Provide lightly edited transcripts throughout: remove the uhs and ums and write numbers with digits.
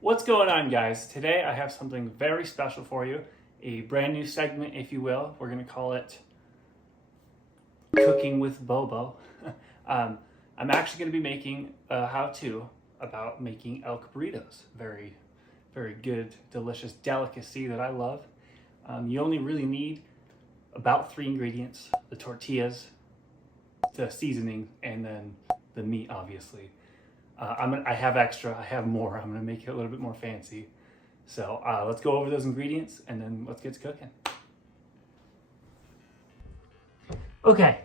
What's going on, guys? Today I have something very special for you. A brand new segment, if you will. We're going to call it Cooking with Bobo. I'm actually going to be making a how-to about making elk burritos. Very, very good, delicious delicacy that I love. You only really need about 3 ingredients: the tortillas, the seasoning, and then the meat, obviously. I have extra, I have more. I'm gonna make it a little bit more fancy. So let's go over those ingredients and then let's get to cooking. Okay,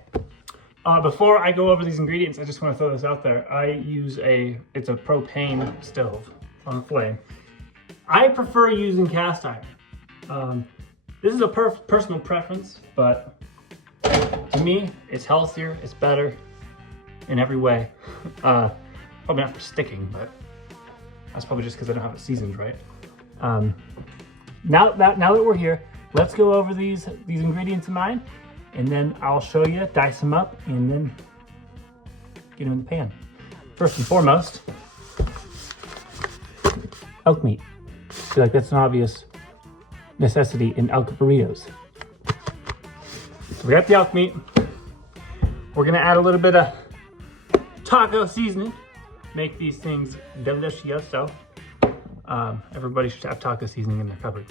before I go over these ingredients, I just wanna throw this out there. I use it's a propane stove on a flame. I prefer using cast iron. This is a personal preference, but to me, it's healthier, it's better in every way. Probably not for sticking, but that's probably just because I don't have it seasoned right. Now that we're here, let's go over these ingredients of mine, and then I'll show you, dice them up, and then get them in the pan. First and foremost, elk meat. I feel like that's an obvious necessity in elk burritos. So we got the elk meat. We're gonna add a little bit of taco seasoning. Make these things delicioso. Everybody should have taco seasoning in their cupboard.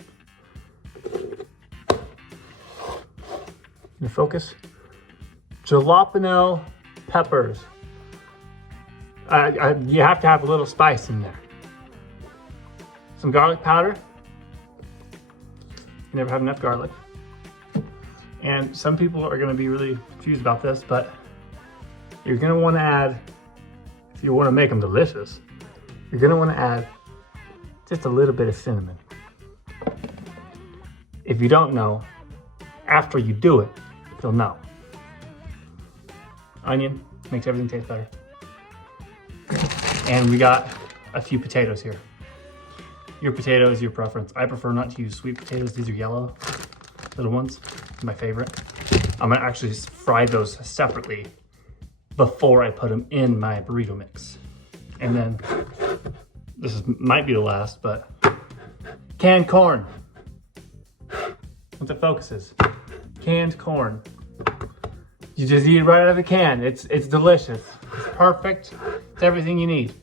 Gonna focus. Jalapeno peppers. You have to have a little spice in there. Some garlic powder. You never have enough garlic. And some people are gonna be really confused about this, but you're gonna wanna add, if you wanna make them delicious, you're gonna wanna add just a little bit of cinnamon. If you don't know, after you do it, you'll know. Onion makes everything taste better. And we got a few potatoes here. Your potato is your preference. I prefer not to use sweet potatoes. These are yellow, little ones, my favorite. I'm gonna actually fry those separately before I put them in my burrito mix. And then, might be the last, but canned corn. Once it focuses, canned corn. You just eat it right out of the can. It's delicious. It's perfect. It's everything you need.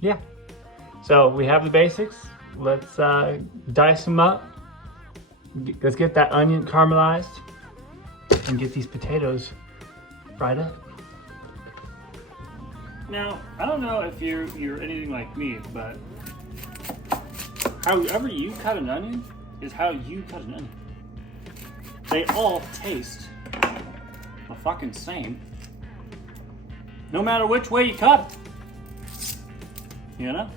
Yeah. So we have the basics. Let's dice them up. Let's get that onion caramelized and get these potatoes fried up. Now, I don't know if you're anything like me, but however you cut an onion is how you cut an onion. They all taste the fucking same, no matter which way you cut it. You know?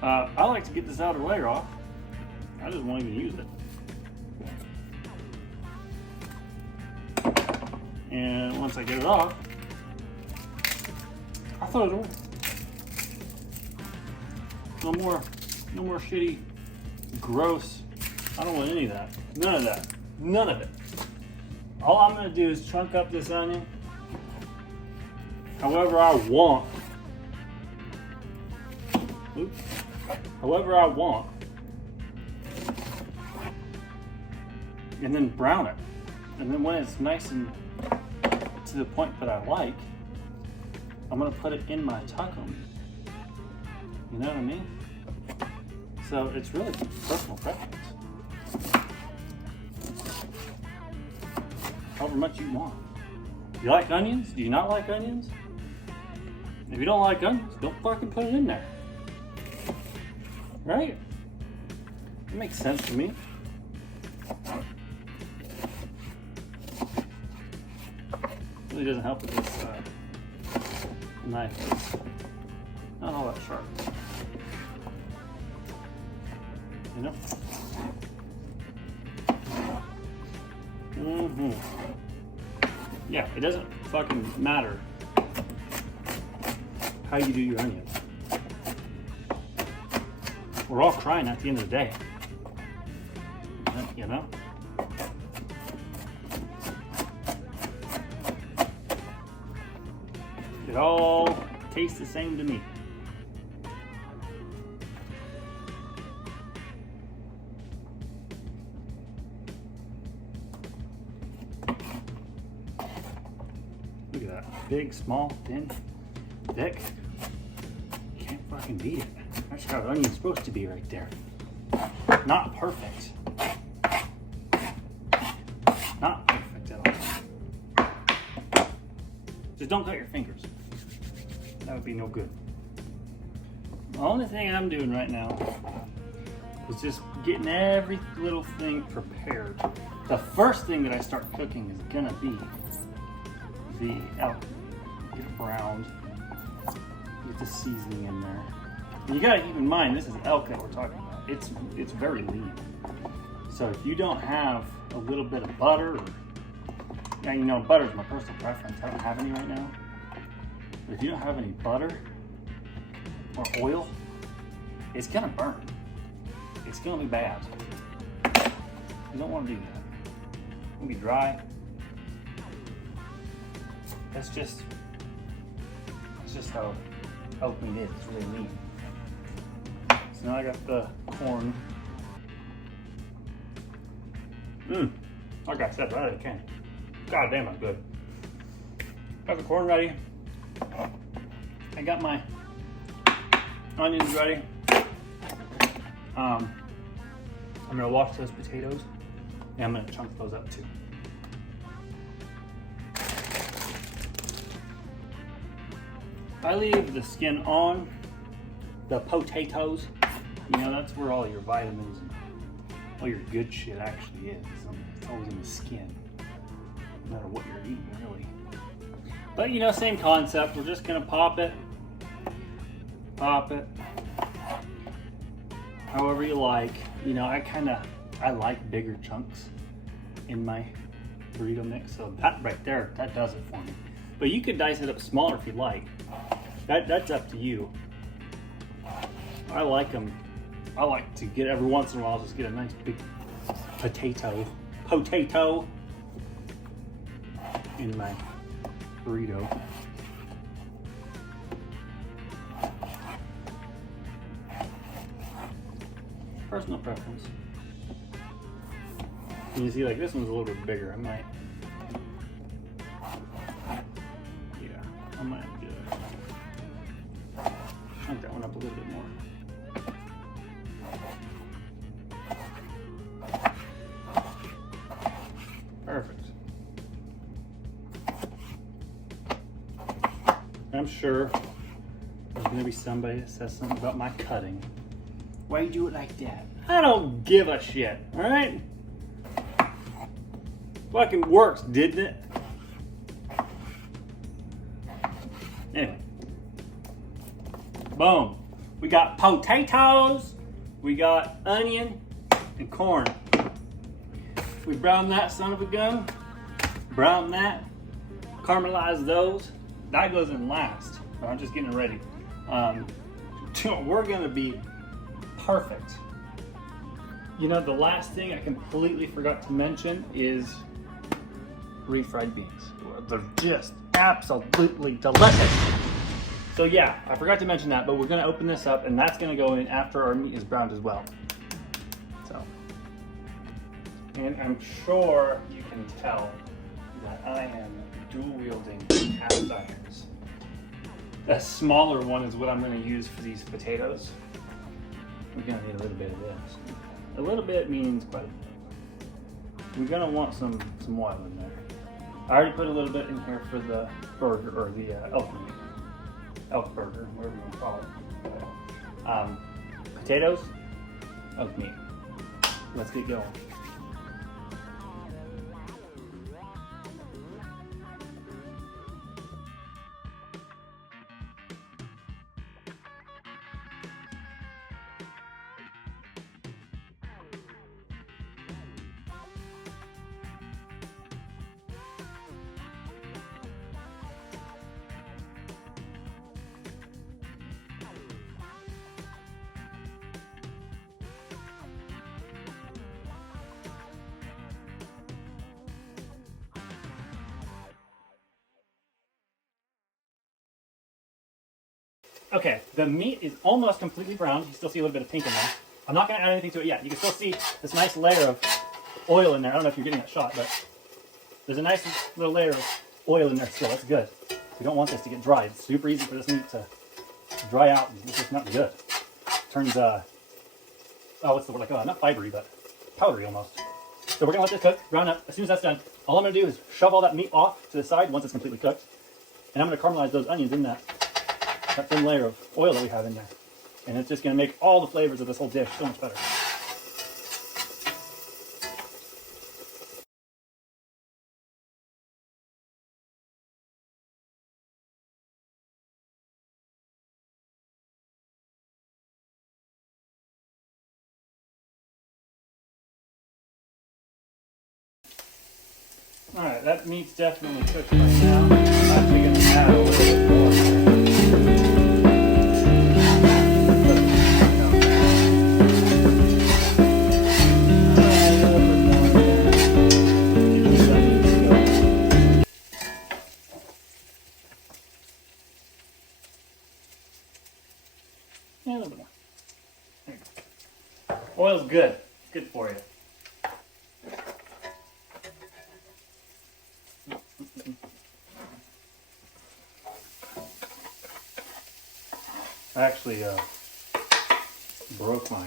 I like to get this outer layer off. I just won't even use it. And once I get it off, I throw it away. No more shitty, gross. I don't want any of that. None of that. None of it. All I'm gonna do is chunk up this onion however I want. Oops. However I want. And then brown it. And then when it's nice and to the point that I like, I'm gonna put it in my taco meat. You know what I mean? So it's really personal preference. However much you want. Do you like onions? Do you not like onions? If you don't like onions, don't fucking put it in there. Right? It makes sense to me. Really doesn't help with this knife. It's not all that sharp. You know? Yeah, it doesn't fucking matter how you do your onions. We're all crying at the end of the day. You know? It all tastes the same to me. big, small, thin, thick. You can't fucking beat it. That's how the onion's supposed to be right there. Not perfect. Not perfect at all. Just don't cut your fingers. That would be no good. The only thing I'm doing right now is just getting every little thing prepared. The first thing that I start cooking is gonna be the elk. Get it browned, get the seasoning in there. And you gotta keep in mind, this is elk that we're talking about. It's very lean. So if you don't have a little bit of butter, or, yeah, you know, butter is my personal preference. I don't have any right now. But if you don't have any butter or oil, it's gonna burn. It's gonna be bad. You don't want to do that. It's gonna be dry. That's just how elk meat is. It's really lean. So now I got the corn. Like I said, right out of the can. God damn, that's good. Got the corn ready. I got my onions ready. I'm gonna wash those potatoes and I'm gonna chunk those up too. I leave the skin on the potatoes. You know, that's where all your vitamins and all your good shit actually is. It's always in the skin, no matter what you're eating, really. But you know, same concept. We're just gonna pop it, however you like. You know, I like bigger chunks in my burrito mix, so that right there, that does it for me. But you could dice it up smaller if you like. That's up to you. I like them. I like to get every once in a while, just get a nice big potato in my burrito. Personal preference. And you see, like, this one's a little bit bigger. I might chunk that one up a little bit more. Perfect. I'm sure there's gonna be somebody that says something about my cutting. Why you do it like that? I don't give a shit, all right? Fucking works, didn't it? Anyway. Boom. We got potatoes, we got onion, and corn. We brown that son of a gun. Brown that. Caramelize those. That goes in last. I'm just getting ready. We're gonna be perfect. You know, the last thing I completely forgot to mention is refried beans. They're just absolutely delicious. So yeah, I forgot to mention that, but we're gonna open this up and that's gonna go in after our meat is browned as well. So, and I'm sure you can tell that I am dual wielding cast irons. The smaller one is what I'm gonna use for these potatoes. We're gonna need a little bit of this. A little bit means quite a bit. We're gonna want some oil in there. I already put a little bit in here for the burger, or the elk meat. Elk burger, whatever you want to call it. Potatoes, elk meat. Let's get going. Okay, the meat is almost completely browned. You still see a little bit of pink in there. I'm not going to add anything to it yet. You can still see this nice layer of oil in there. I don't know if you're getting that shot, but there's a nice little layer of oil in there still. That's good. We don't want this to get dry. It's super easy for this meat to dry out. It's just not good. It turns, oh, what's the word? Like, not fibery, but powdery almost. So we're gonna let this cook, brown up. As soon as that's done, all I'm gonna do is shove all that meat off to the side once it's completely cooked. And I'm gonna caramelize those onions in that thin layer of oil that we have in there. And it's just gonna make all the flavors of this whole dish so much better. Alright, that meat's definitely cooked right now. I'm actually going to add a little bit more. Yeah, a little bit more. There you go. Oil's good. Good for you. I actually broke my, I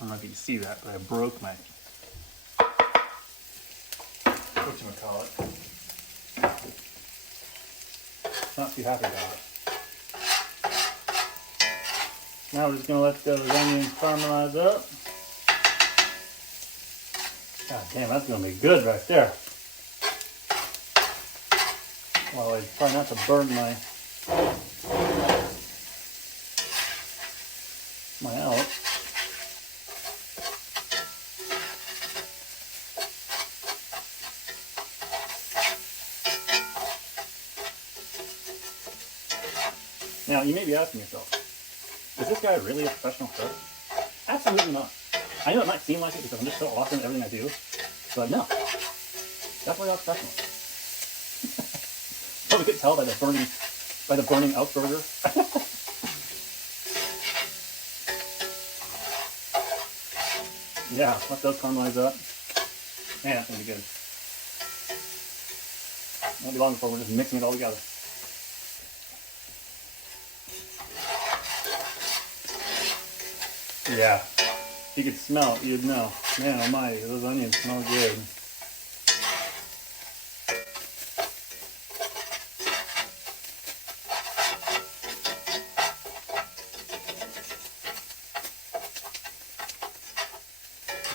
don't know if you can see that, but I broke my, whatchamacallit. Not too happy about it. Now we're just going to let those onions caramelize up. God damn, that's going to be good right there. Well, I try not to burn my out. Now, you may be asking yourself, is this guy really a professional cook? Absolutely not. I know it might seem like it because I'm just so awesome at everything I do, but no, definitely not professional. Probably couldn't tell by the burning out burger. Yeah, let those caramelize up. Man, that's gonna be good. Won't be long before we're just mixing it all together. Yeah, if you could smell it, you'd know. Man almighty, those onions smell good.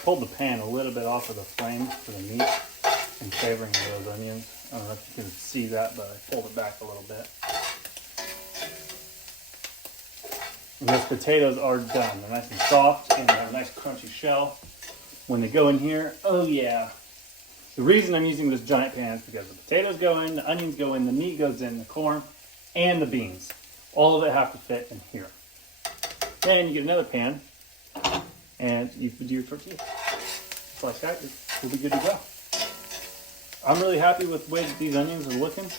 Pulled the pan a little bit off of the flame for the meat and savoring those onions. I don't know if you can see that, but I pulled it back a little bit. And those potatoes are done. They're nice and soft and they have a nice crunchy shell. When they go in here, oh yeah. The reason I'm using this giant pan is because the potatoes go in, the onions go in, the meat goes in, the corn, and the beans. All of it have to fit in here. Then you get another pan and you do your tortillas. Just like that, you'll be good to go. I'm really happy with the way that these onions are looking.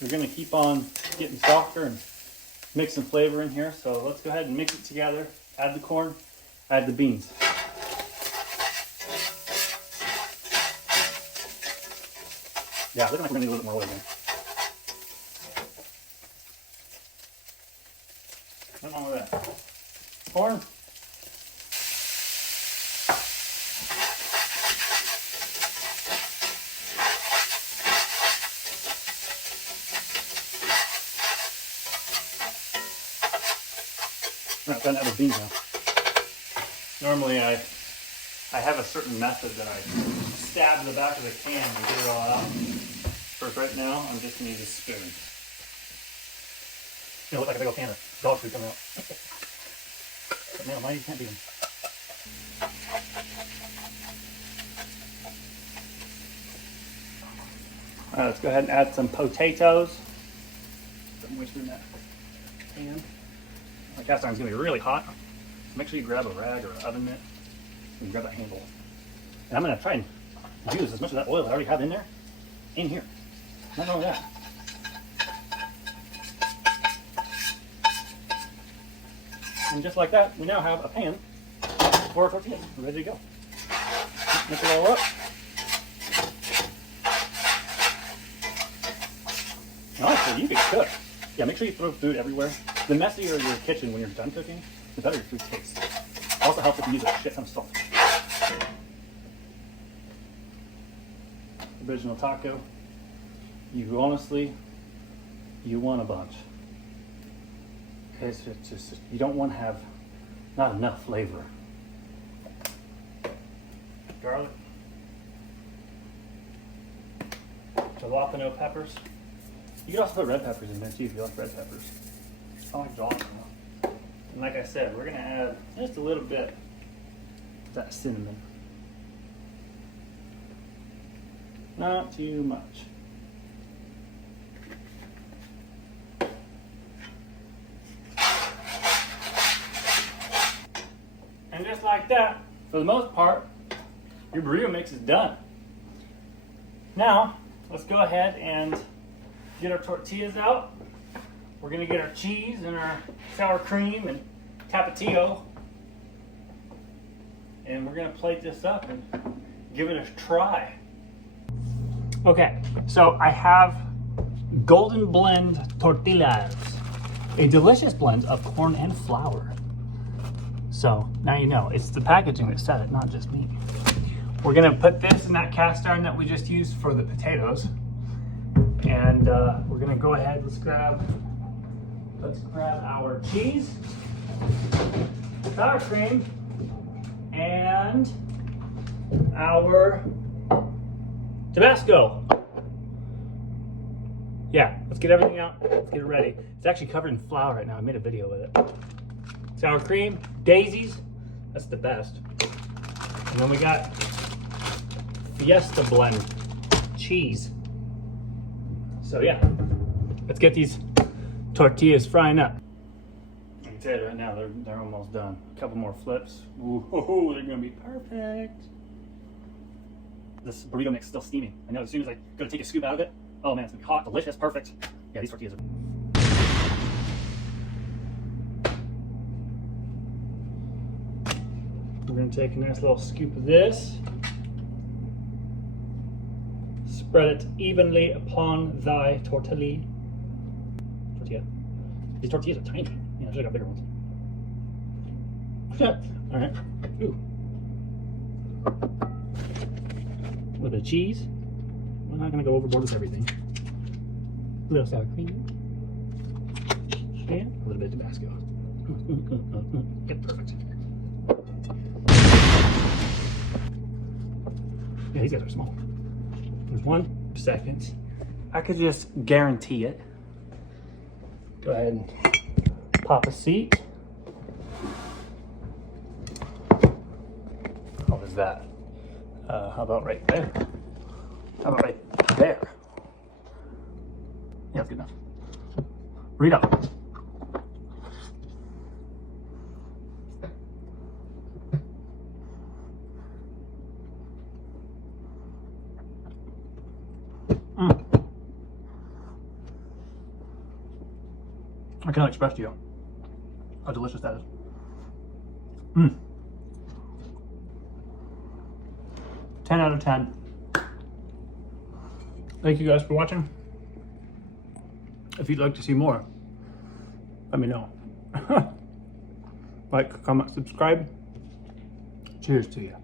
They're gonna keep on getting softer and mix some flavor in here. So let's go ahead and mix it together. Add the corn, add the beans. Yeah, looking like we're gonna need a little bit more oil again. What's wrong with that? Corn. I'm not done adding beans now. Normally I have a certain method that I stab the back of the can and get it all out. First, right now, I'm just going to use a spoon. It'll look like a big old can of dog food coming out. But man, why you can't beat them? All right, let's go ahead and add some potatoes. Put them in that pan. My cast iron's going to be really hot. Make sure you grab a rag or an oven mitt and grab that handle. And I'm going to try and use as much of that oil that I already have in there in here. Not only that. And just like that, we now have a pan for our tortillas. We're ready to go. Mix it all up. Honestly, you could cook. Yeah, make sure you throw food everywhere. The messier your kitchen when you're done cooking, the better your food tastes. Also helps if you use a shit ton of salt. Original taco. You honestly, you want a bunch. It's just, you don't want to have not enough flavor. Garlic. Jalapeno peppers. You can also put red peppers in there too if you like red peppers. I like jalapeno. And like I said, we're gonna add just a little bit of that cinnamon. Not too much. And just like that, for the most part, your burrito mix is done. Now, let's go ahead and get our tortillas out. We're gonna get our cheese and our sour cream and tapatio. And we're gonna plate this up and give it a try. Okay, so I have Golden Blend Tortillas, a delicious blend of corn and flour. So now you know, it's the packaging that said it, not just me. We're gonna put this in that cast iron that we just used for the potatoes. And we're gonna go ahead, let's grab our cheese, sour cream, and our Tabasco. Yeah, let's get everything out, let's get it ready. It's actually covered in flour right now, I made a video with it. Sour cream, daisies, that's the best. And then we got Fiesta Blend cheese. So yeah, let's get these tortillas frying up. I can tell you right now, they're almost done. A couple more flips. Ooh, they're gonna be perfect. This burrito mix is still steaming. I know as soon as I go to take a scoop out of it, oh man, it's gonna be hot, delicious, perfect. Yeah, these tortillas are... We're gonna take a nice little scoop of this. Spread it evenly upon thy tortilla. These tortillas are tiny. Yeah, I should have got bigger ones. All right. Ooh. A little bit of cheese. We're not gonna go overboard with everything. A little sour cream. And a little bit of Tabasco. Get perfect. Yeah, these guys are small. There's 1 second. I could just guarantee it. Go ahead and pop a seat. How was that? How about right there? How about right there? Yeah, that's good enough. Read up. I cannot express to you how delicious that is. 10 out of 10. Thank you guys for watching. If you'd like to see more, let me know. Like, comment, subscribe. Cheers to you.